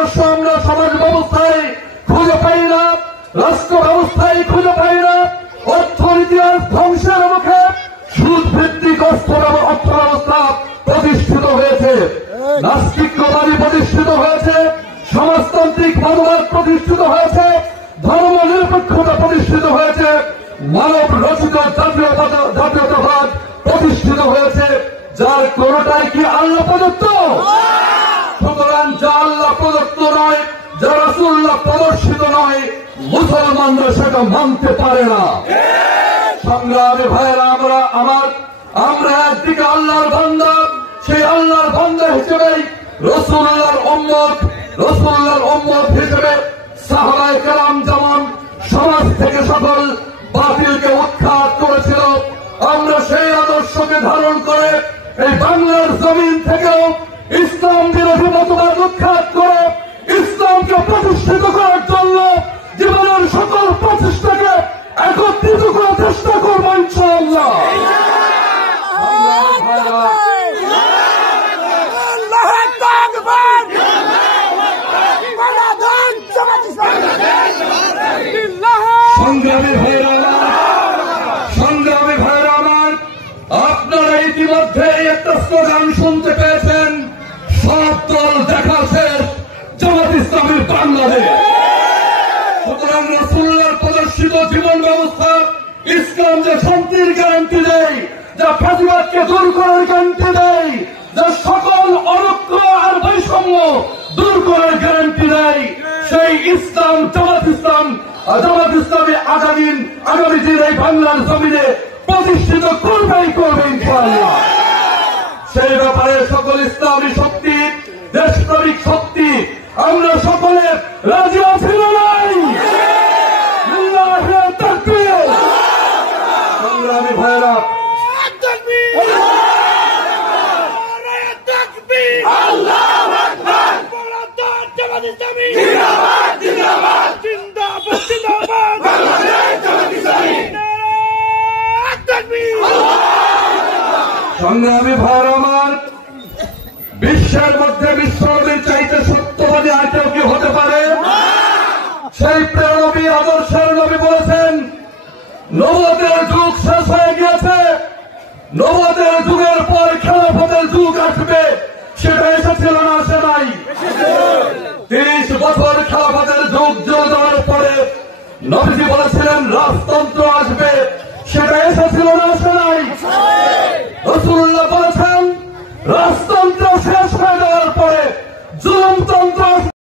আদর্শ আমরা সমাজ ব্যবস্থায় খুঁজে পাই না, রাষ্ট্র ব্যবস্থায় খুঁজে পাই না। অর্থনীতি আর ধ্বংসের মুখে সুদ ভিত্তিক অর্থ ব্যবস্থা প্রতিষ্ঠিত হয়েছে, নাস্তিকবাদী প্রতিষ্ঠিত হয়েছে, সমাজতান্ত্রিক মতবাদ প্রতিষ্ঠিত হয়েছে, ধর্ম নিরপেক্ষতা প্রতিষ্ঠিত হয়েছে, মানব রচিত জাতীয়তাবাদ প্রতিষ্ঠিত হয়েছে, যার কোনটাই কি আল্লাহ প্রদত্ত? সুতরাং যা আল্লাহ প্রদত্ত নয়, যা রাসূলুল্লাহ প্রদর্শিত নয়, মুসলমানরা সেটা মানতে পারে না। সংগ্রামী ভাইয়েরা, আমরা একদিকে আল্লাহর বান্দা, সেই আল্লাহর বান্দা হিসেবেই রাসূলুল্লাহর উম্মত হিসেবে সাহাবায়ে কেরাম যেমন সমাজ থেকে সকল বাতিলকে উৎখাত করেছিল, আমরা সেই আদর্শকে ধারণ করে এই বাংলার জমিন থেকেও ইসলাম বিরোধী মতবাদ উৎখাত করে ইসলামকে প্রতিষ্ঠিত করার জন্য জীবনের সকল প্রচেষ্টাকে একত্রিত করার চেষ্টা করব ইনশাআল্লাহ। সংগ্রামী ভাইরা আমার, আপনারা ইতিমধ্যে একটা স্লোগান শুনতে পেয়েছেন, সব দল দেখা শেষ, জামাত ইসলামী বাংলাদেশ। সুতরাং রাসূলুল্লাহর প্রদর্শিত জীবন ব্যবস্থা ইসলাম যে শান্তির গ্যারান্টি দেয়, যা ফাঁসিবাদকে দূর করার গ্যারান্টি দেয়, যা সকল অনৈক্য আর বৈষম্য দূর করার গ্যারান্টি দেয়, সেই ইসলাম জামাত ইসলামী আগামী দিন এই বাংলার জমিনে প্রতিষ্ঠিত করবেই করবে ইনশাআল্লাহ। সেই ব্যাপারে সকল ইসলামী শক্তি, দেশপ্রেমিক শক্তি আমরা সকলে রাজি আছি না নাই? সংগ্রামী ভাইরা, সংগ্রামী ভাইরা আমার, বিশ্বের মধ্যে বিশ্বনবীর চাইতে সত্যবাদী আর কেউ কি হতে পারে? সেই প্রেরণবী আদর্শের নবী বলেছেন, নবুয়তের যুগ শেষ হয়ে গিয়েছে, নবুয়তের যুগের পর খেলাফতের যুগ আসবে। সেটা এসেছিল না, আসে নাই? 30 বছর খেলাফতের যুগ চলে যাওয়ার পরে নবীজি বলেছিলেন রাজতন্ত্র আসবে। সেটা এসেছিল না, আসে